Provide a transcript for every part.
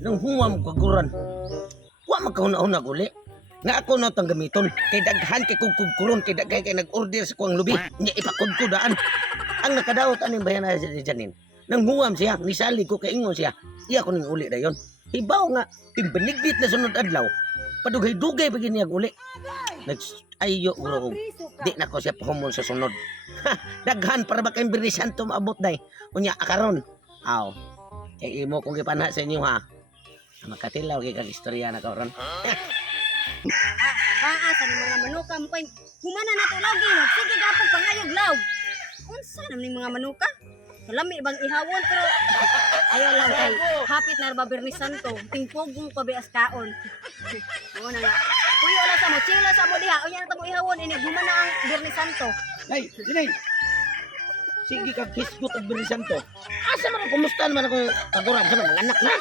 Nang huwam kaguran. Wa magkauna-una guli. Nga ako na itong gamiton. Kay daghan kay kugkuron. Kay daghan kay nag-order sa kuwang lubi. Nga ipakudkudaan. Ang nakadaot aning bayan na si Janin. Nang huwam siya, nisali ko kay ingon siya. Iya ko ning uli dayon. Hibaw nga, timbenigdit na sunod adlaw. Padugay-dugay pa niya uli. Nag-ayo bro. Di na ko siya pahumon sa sunod. Daghan para ba kayong Birni Santo maabot day. Unya akaron. Aw. Kay imo kong gipanha sa inyo ha. Makatilaw kay kag istorya na karon. Paasa ng mga manuka mo kay humana na to lagi no. Sige gapon pangayog law. Unsa na ning mga manuka? Lami bang ihawon pero ayaw lang kay hapit na ba Birni Santo. Tingpugong pa bias kaon. Mo na nga. Kuya wala sa mo chila sa mo diha. Unya na ta mo ihawon ini humana ang Birni Santo. Nay, sige. Sige kag kisgot og Birni Santo. Asa man kumusta man ako kaguran sa mga anak na?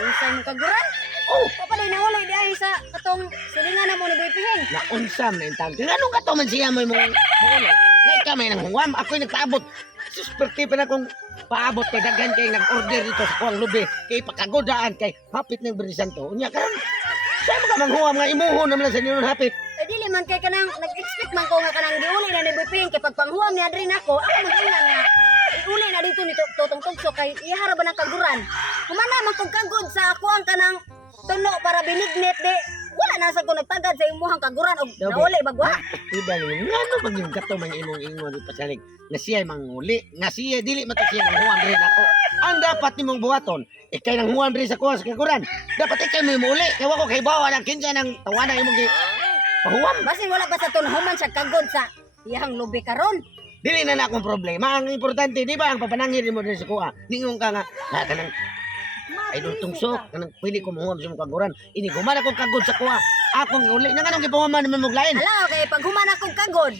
Unsa mo kaguran? Oh, Papalay na wala di ay sa katong silingan na mo ni Bipihing. na unsam na intang. Nganong ka to man siya mo imong bulo. Ngay kamay nang huwam, ako'y nagpaabot. Susperte pa na kong paabot kay daghan kay nag-order dito sa kuwang lubi. Kay pakagodaan kay hapit ng Birni Santo. Unya karon. Saan mo ka manghuwam nga imuhon naman sa inyo hapit? Eh dili man kay kanang nag-expect man ko nga kanang giuli na ni Bipihing kay pagpanghuam ni adri nako. Ako mag-ina nga. Iuli na dito ni Totong Tugso kay ihara ba ng kaguran. Humana man kog kagod sa ako ang kanang tuno para binignit di. Wala na sa ko nagtagad sa imuhang kaguran og nawali bagwa. Iba ni ngano maging gato man imong ingon di pasalig. Nga siya manguli, nga siya dili man to siya nang huwam rin ako. Ang dapat nimong buhaton, ikay nang huwam rin sa kuha sa kaguran. Dapat ikay mo imuli. Kaya ko kay bawa ng kinsa ng tawanan imong pahuwam. Basin wala pa sa tunhuman sa kagod sa iyang lubi karon. Dili na akong problema. Ang importante, di ba, ang papanangin mo rin sa kuha. Ningon ka nga, kanang idol tungsok, kanang pwede ko mahuwam sa mong kaguran. Ini gumana kong kagod sa kuha. Akong iuli. Nga kanong gipahuman naman mong lain. Hala, okay, pag human akong kagod,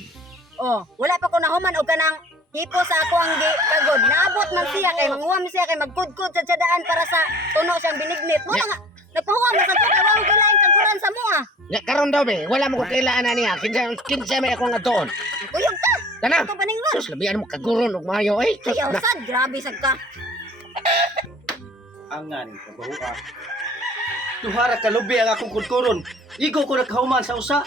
oh, wala pa ko nahuman o kanang tipo sa ako ang kagod. Naabot man siya, kay manghuwam siya, kay magkudkod sa tsadaan para sa tuno siyang binignit. Wala nga, nagpahuwam na sa ko, kay wala galaing kaguran sa mo ah. Nga karon daw be, wala mo ko kailaan na niya. Kinsa may akong atoon. Kuyog ta, Kana? ito paningwan. Sus, labihan mo kaguron og maayo. Ay, sus Ayaw na. sad, grabe sad ka. Angan kabahuan. Tuhara ka lubi ang akong kudkuron. Igo ko nagkahuman sa usa.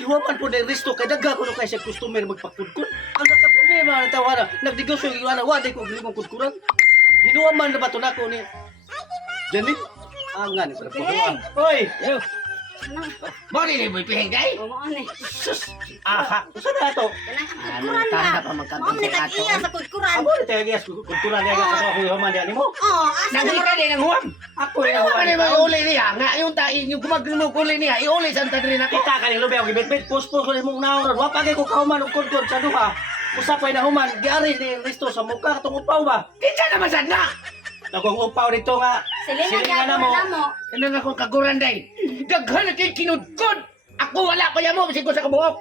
Iwaman po na resto kay dagga ko no kay sa customer magpakudkod. Ang nagka-problema ang tawara. Nagdegosyo yung iwana, wala ko gilimong kudkuran. Ginuwaman na ba ito na ko ni Janine? Angan kabahuan. Hoy! Yo. Mo ni mo ipihing kay. O, mo ni. Sus. Aha. Usa na ito? Ano Kudkuran tanda na. pa Mo magkatong ni tag-iya sa kudkuran. Amo na tayo giyas kudkuran niya kasi ako yung haman niya mo. Oh, asa Nang na ika din ang huwam. Ako Ano yung ka ni haman. iuli niya? Nga yung tain, yung gumagulong uli niya, iuli sa tadrin ako. Kita ka ni lubi ako gibit-bit puspos ko imong naoron. Wa pa kay ko kahuman og kudkod sa duha. Usa pa'y nahuman, giari ni resto sa mukha katong upaw ba? Kinsa naman sad na? Nagong upaw dito nga. silingan Silingan na na mo. mo. Kanang akong kaguran day. Daghan na kay kinudkod. Ako wala pa mo, bisig ko sa kabuok.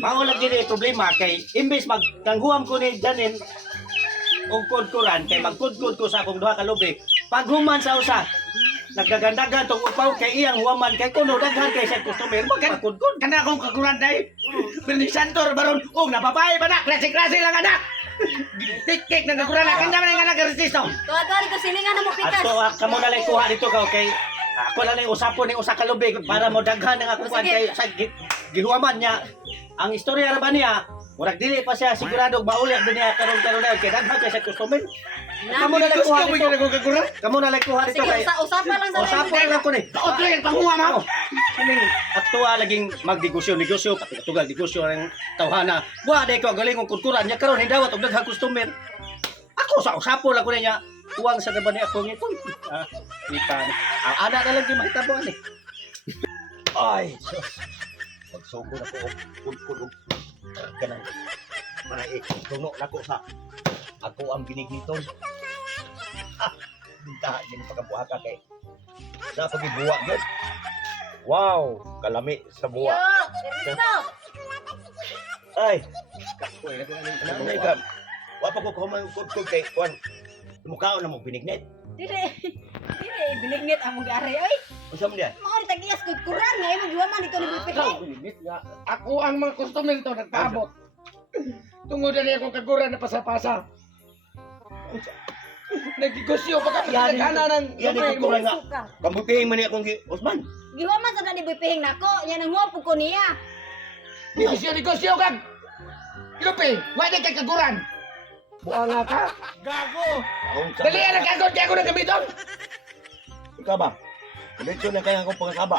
Mao lang gini problema kay imbes magtangguam ko ni Janin og kudkuran kay magkudkod ko sa akong duha ka lubi. Paghuman sa usa, nagdagandagan tong upaw kay iyang huwaman kay kuno daghan kay sa customer magkudkod. Kanang akong kaguran day. Birni Santo baron. Oh, napapay ba na? Klase-klase lang anak. Tik-tik na kaguran na. Kanya man nga nag-resisto. Tuwa-tuwa ko silingan na mo pikas. Ato kamo na lang kuha dito ka kay ako na lang usapon ni usa ka lubi para mo daghan ang akong kuan kay sa gihuwaman niya. Ang istorya ra ba niya? Murag dili pa siya sigurado mauli ang niya karon na kay daghan kay sa customer. Kamo na lang kuha Gusto mo dito. yung akong kaguran? Kamo na lang kuha dito Sige, kay usapan lang sa usapon lang ko ni. Taot lang yung panguha mo. Kaning aktuwa laging negosyo pati katugal negosyo ang tawhana. Wa day ko galing kong kudkuran niya karon hindawat og daghang customer. Ako sa usapon lang ko niya. Tuwang sa gaban ni ako ngito. Kita. Ang ana na lang di mahitabo ani. Ay, sus. Magsugod ako og kulog. Kanang mga tuno na ko sa ako ang binigniton. Binta yung pagkabuhaka kay sa pagibuwa gud. Wow, kalami sa buwa. Dito. Ay. Ano ka? Wa pa ko kumain kod kay kwan. Mukhaon na mo binignit. Dili. Dili binignit among gari oy. Unsa man diyan? Mao ni tag-iyas kudkuran nga imong giwaman dito ni Bipihing. Binignit nga. Ako ang mga customer nito nagpaabot. Tungod na niya akong kaguran na pasapasa. Nagigosyo pa ka Yan, pagkakanan ng yan, lubi ito mo. lang nga. Suka. Kambuting man niya akong Osman. Giwa man sa dani bipihing nako, yan ang huwag ko niya. Negosyo kag. Lupi, wala kay kaguran. Buanga ka. Gago! Dali ang nagkagod kaya ako ng gamiton. Ikaw ba? Kumitsyon na kaya akong pangasaba.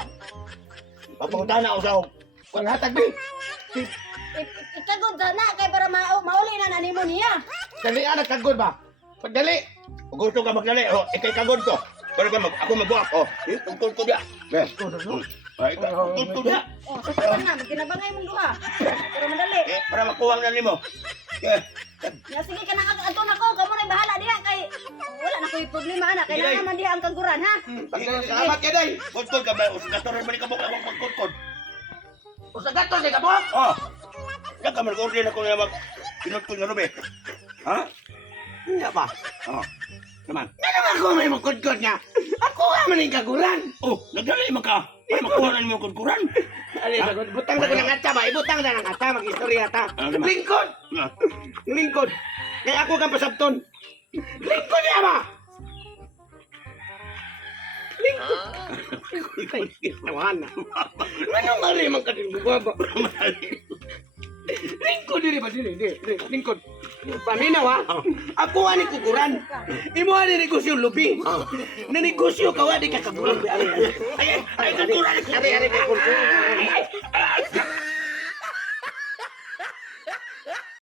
Papunta na ako sa Wala tagbi. Ikagod na kay para mauli na nanimo niya. Dali ang nagkagod ba? Pagdali. Kung gusto ka magdali, ikay kagod ko. Pero ka ako magbuak, tungkol ko diya. Yes. Ay, tungkol ko diya. Oh, susukan na, magkinabangay mong duha. Pero madali. Para makuha na nimo. Ya sige ka na ato nako, kamo na bahala diha kay wala na ko'y problema ana kay Sige. naman diha ang kaguran ha. Salamat kay day. Kutol ka ba? Usagatol rin ba ni kabok akong pagkutol? Usa gato kay kabok. Oh! Yan ka mag-order ako na pinutol nga rubi. Ha? Hindi pa. Oh. Naman. Ano naman ako may magkudkod niya? Ako nga man yung kaguran. Oh, nagdali man ka. Para makuha na nimo yung kunkuran. Ali, butang na ko ng kata ba? Ibutang na ng kata, mag-istorya ta. Ano naman? Lingkod! Lingkod! Kaya ako kang pasabton. Lingkod niya ba? Lingkod! Tawahan na. Ano nga rin man ka din bubaba? Lingkod dili ba dili? Lingkod. Paminaw ha? Ako ani kukuran. Imo ani negosyo lubi. Na negosyo ka wadi ka kaguran. Ay, kunkuran. Ari ka kunkuran.